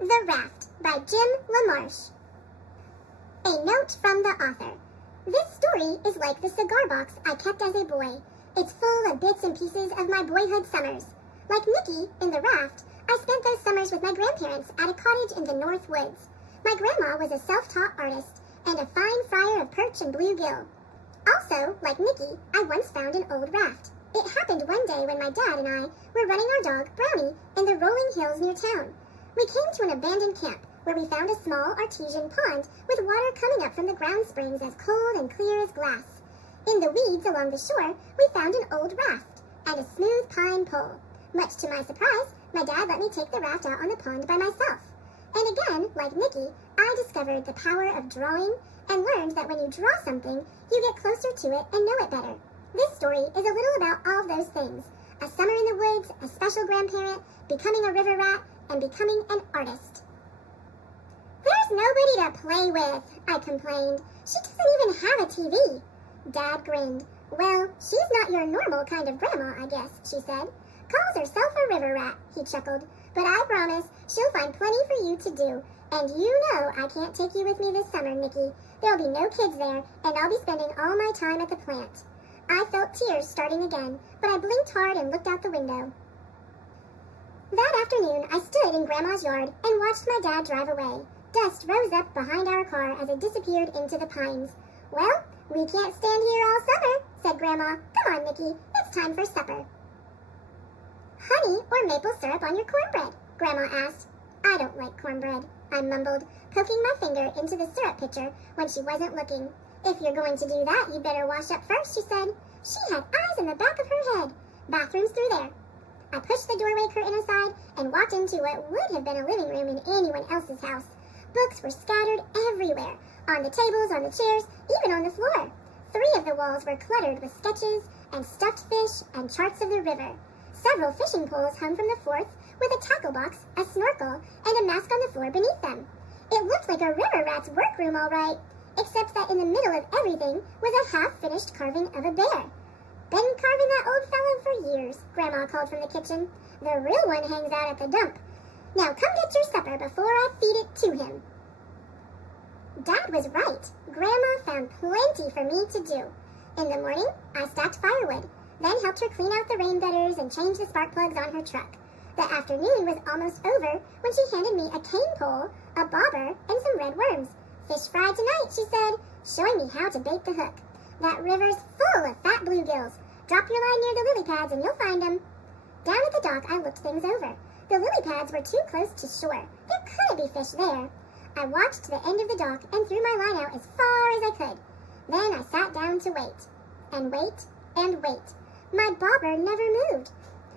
The Raft by Jim LaMarche. A note from the author. This story is like the cigar box I kept as a boy. It's full of bits and pieces of my boyhood summers. Like Nicky in The Raft, I spent those summers with my grandparents at a cottage in the North Woods. My grandma was a self-taught artist and a fine fryer of perch and bluegill. Also, like Nicky, I once found an old raft. It happened one day when my dad and I were running our dog, Brownie, in the rolling hills near town. We came to an abandoned camp where we found a small artesian pond with water coming up from the ground springs as cold and clear as glass. In the weeds along the shore, we found an old raft and a smooth pine pole. Much to my surprise, my dad let me take the raft out on the pond by myself. And again, like Nicky, I discovered the power of drawing and learned that when you draw something, you get closer to it and know it better. This story is a little about all of those things. A summer in the woods, a special grandparent, becoming a river rat, and becoming an artist. There's nobody to play with, I complained. She doesn't even have a TV. Dad grinned. Well, she's not your normal kind of grandma, I guess, she said. Calls herself a river rat, he chuckled. But I promise she'll find plenty for you to do. And you know I can't take you with me this summer, Nicky. There'll be no kids there, and I'll be spending all my time at the plant. I felt tears starting again, but I blinked hard and looked out the window. That afternoon, I stood in Grandma's yard and watched my dad drive away. Dust rose up behind our car as it disappeared into the pines. Well, we can't stand here all summer, said Grandma. Come on, Nicky, it's time for supper. Honey or maple syrup on your cornbread? Grandma asked. I don't like cornbread, I mumbled, poking my finger into the syrup pitcher when she wasn't looking. If you're going to do that, you'd better wash up first, she said. She had eyes in the back of her head. Bathroom's through there. I pushed the doorway curtain aside and walked into what would have been a living room in anyone else's house. Books were scattered everywhere, on the tables, on the chairs, even on the floor. 3 of the walls were cluttered with sketches and stuffed fish and charts of the river. Several fishing poles hung from the 4th with a tackle box, a snorkel, and a mask on the floor beneath them. It looked like a river rat's workroom, all right, except that in the middle of everything was a half-finished carving of a bear. Been carving that old fellow for years, Grandma called from the kitchen. The real one hangs out at the dump. Now come get your supper before I feed it to him. Dad was right. Grandma found plenty for me to do. In the morning, I stacked firewood, then helped her clean out the rain gutters and change the spark plugs on her truck. The afternoon was almost over when she handed me a cane pole, a bobber, and some red worms. Fish fry tonight, she said, showing me how to bait the hook. That river's full of fat bluegills. Drop your line near the lily pads and you'll find them. Down at the dock, I looked things over. The lily pads were too close to shore. There couldn't be fish there. I walked to the end of the dock and threw my line out as far as I could. Then I sat down to wait. And wait, and wait. My bobber never moved.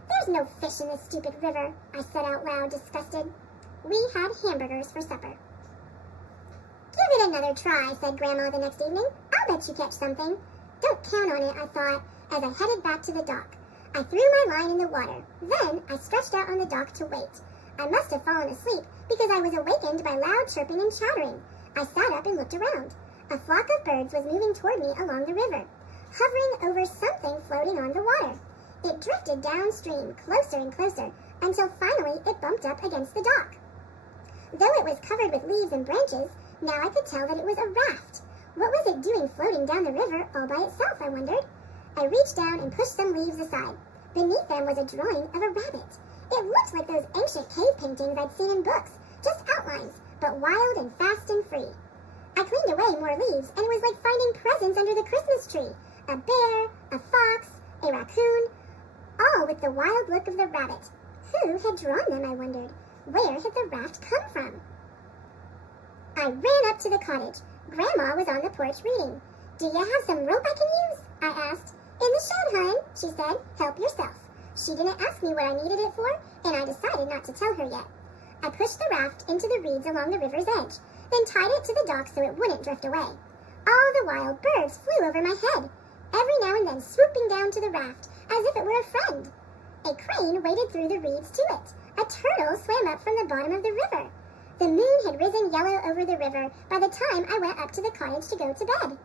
There's no fish in this stupid river, I said out loud, disgusted. We had hamburgers for supper. Give it another try, said Grandma the next evening. I'll bet you catch something. Don't count on it, I thought, as I headed back to the dock. I threw my line in the water. Then I stretched out on the dock to wait. I must have fallen asleep because I was awakened by loud chirping and chattering. I sat up and looked around. A flock of birds was moving toward me along the river, hovering over something floating on the water. It drifted downstream, closer and closer, until finally it bumped up against the dock. Though it was covered with leaves and branches, now I could tell that it was a raft. What was it doing floating down the river all by itself, I wondered. I reached down and pushed some leaves aside. Beneath them was a drawing of a rabbit. It looked like those ancient cave paintings I'd seen in books, just outlines, but wild and fast and free. I cleaned away more leaves, and it was like finding presents under the Christmas tree. A bear, a fox, a raccoon, all with the wild look of the rabbit. Who had drawn them, I wondered? Where had the raft come from? I ran up to the cottage. Grandma was on the porch reading. Do you have some rope I can use? I asked. In the shed, hon, she said. Help yourself. She didn't ask me what I needed it for, and I decided not to tell her yet. I pushed the raft into the reeds along the river's edge, then tied it to the dock so it wouldn't drift away. All the while, birds flew over my head, every now and then swooping down to the raft as if it were a friend. A crane waded through the reeds to it. A turtle swam up from the bottom of the river. The moon had risen yellow over the river by the time I went up to the cottage to go to bed.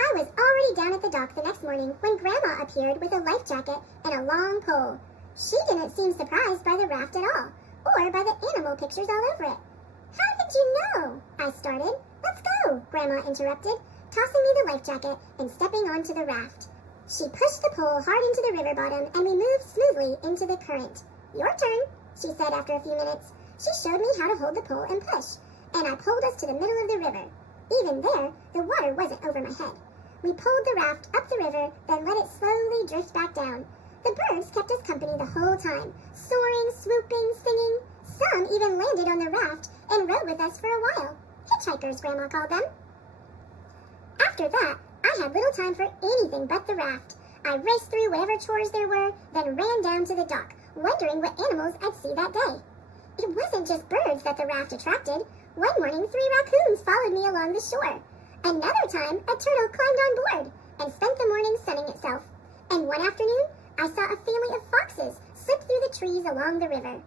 I was already down at the dock the next morning when Grandma appeared with a life jacket and a long pole. She didn't seem surprised by the raft at all. or by the animal pictures all over it. How did you know? I started. Let's go, Grandma interrupted, tossing me the life jacket and stepping onto the raft. She pushed the pole hard into the river bottom and we moved smoothly into the current. Your turn, she said after a few minutes. She showed me how to hold the pole and push, and I pulled us to the middle of the river. Even there, the water wasn't over my head. We pulled the raft up the river, then let it slowly drift back down. The birds kept us company the whole time, soaring, swooping, singing. Some even landed on the raft and rode with us for a while. Hitchhikers, Grandma called them. After that, I had little time for anything but the raft. I raced through whatever chores there were, then ran down to the dock, wondering what animals I'd see that day. It wasn't just birds that the raft attracted. One morning, 3 raccoons followed me along the shore. Another time, a turtle climbed on board and spent the morning sunning itself. And one afternoon, I saw a family of foxes slip through the trees along the river.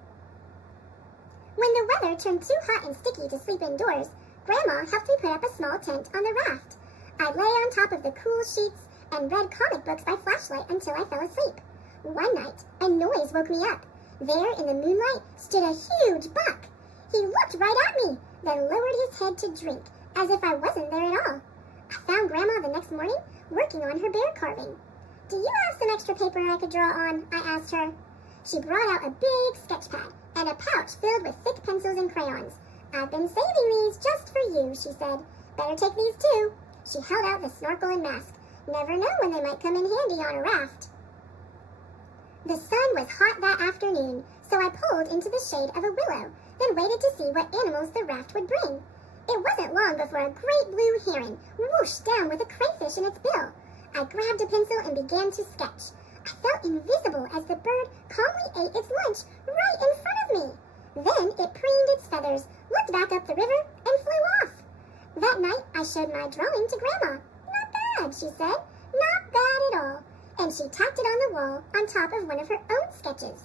When the weather turned too hot and sticky to sleep indoors, Grandma helped me put up a small tent on the raft. I lay on top of the cool sheets and read comic books by flashlight until I fell asleep. One night, a noise woke me up. There in the moonlight stood a huge buck. He looked right at me, then lowered his head to drink, as if I wasn't there at all. I found Grandma the next morning, working on her bear carving. Do you have some extra paper I could draw on? I asked her. She brought out a big sketch pad and a pouch filled with thick pencils and crayons. I've been saving these just for you, she said. Better take these too. She held out the snorkel and mask. Never know when they might come in handy on a raft. The sun was hot that afternoon, so I pulled into the shade of a willow, then waited to see what animals the raft would bring. It wasn't long before a great blue heron whooshed down with a crayfish in its bill. I grabbed a pencil and began to sketch. I felt invisible as the bird calmly ate its lunch right in front of me. Then it preened its feathers, looked back up the river, and flew off. That night, I showed my drawing to Grandma. Not bad, she said. Not bad at all. And she tacked it on the wall on top of one of her own sketches.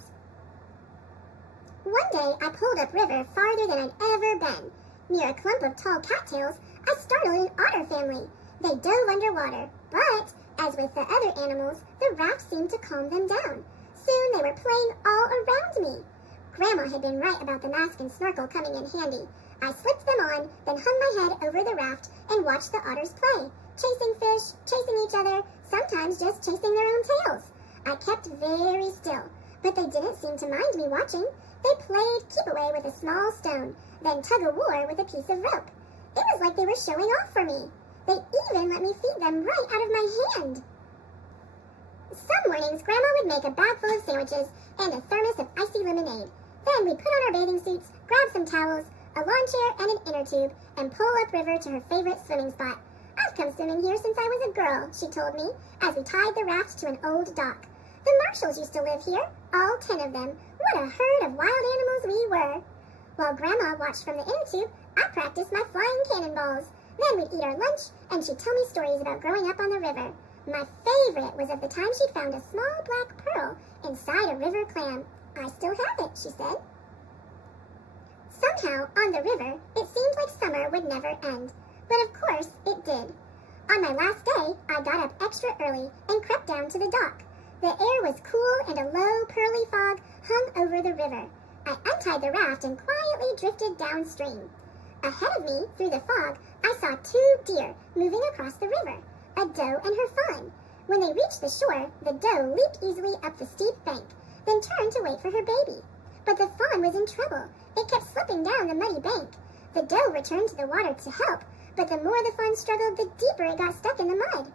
One day, I pulled upriver farther than I'd ever been. Near a clump of tall cattails, I startled an otter family. They dove underwater, but, as with the other animals, the raft seemed to calm them down. Soon they were playing all around me. Grandma had been right about the mask and snorkel coming in handy. I slipped them on, then hung my head over the raft and watched the otters play, chasing fish, chasing each other, sometimes just chasing their own tails. I kept very still, but they didn't seem to mind me watching. They played keep away with a small stone, then tug of war with a piece of rope. It was like they were showing off for me. They even let me feed them right out of my hand. Some mornings, Grandma would make a bag full of sandwiches and a thermos of icy lemonade. Then we'd put on our bathing suits, grab some towels, a lawn chair, and an inner tube, and pull upriver to her favorite swimming spot. I've come swimming here since I was a girl, she told me, as we tied the raft to an old dock. The Marshalls used to live here, all 10 of them. What a herd of wild animals we were. While Grandma watched from the inner tube, I practiced my flying cannonballs. Then we'd eat our lunch, and she'd tell me stories about growing up on the river. My favorite was of the time she'd found a small black pearl inside a river clam. I still have it, she said. Somehow, on the river, it seemed like summer would never end. But of course, it did. On my last day, I got up extra early and crept down to the dock. The air was cool and a low, pearly fog hung over the river. I untied the raft and quietly drifted downstream. Ahead of me, through the fog, I saw 2 deer moving across the river, a doe and her fawn. When they reached the shore, the doe leaped easily up the steep bank, then turned to wait for her baby. But the fawn was in trouble. It kept slipping down the muddy bank. The doe returned to the water to help, but the more the fawn struggled, the deeper it got stuck in the mud.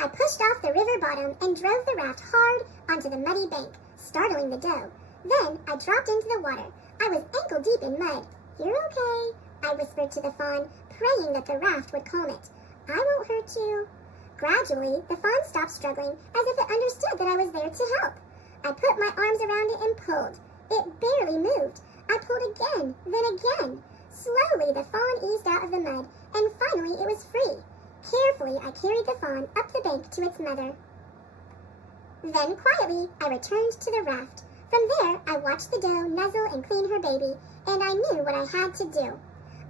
I pushed off the river bottom and drove the raft hard onto the muddy bank, startling the doe. Then I dropped into the water. I was ankle deep in mud. You're okay, I whispered to the fawn, praying that the raft would calm it. I won't hurt you. Gradually, the fawn stopped struggling as if it understood that I was there to help. I put my arms around it and pulled. It barely moved. I pulled again, then again. Slowly, the fawn eased out of the mud, and finally it was free. Carefully, I carried the fawn up the bank to its mother. Then, quietly, I returned to the raft. From there, I watched the doe nuzzle and clean her baby, and I knew what I had to do.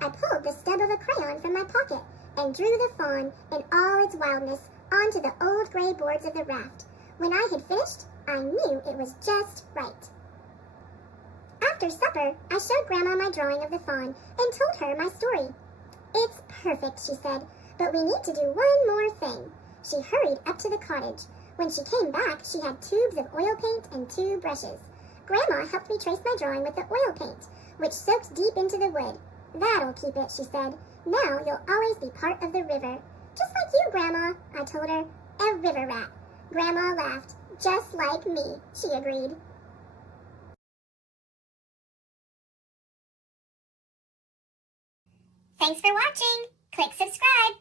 I pulled the stub of a crayon from my pocket and drew the fawn in all its wildness onto the old gray boards of the raft. When I had finished, I knew it was just right. After supper, I showed Grandma my drawing of the fawn and told her my story. "It's perfect," she said, "but we need to do one more thing." She hurried up to the cottage. When she came back, she had tubes of oil paint and 2 brushes. Grandma helped me trace my drawing with the oil paint, which soaked deep into the wood. "That'll keep it," she said. "Now you'll always be part of the river." "Just like you, Grandma," I told her. "A river rat." Grandma laughed. "Just like me," she agreed. Thanks for watching. Click subscribe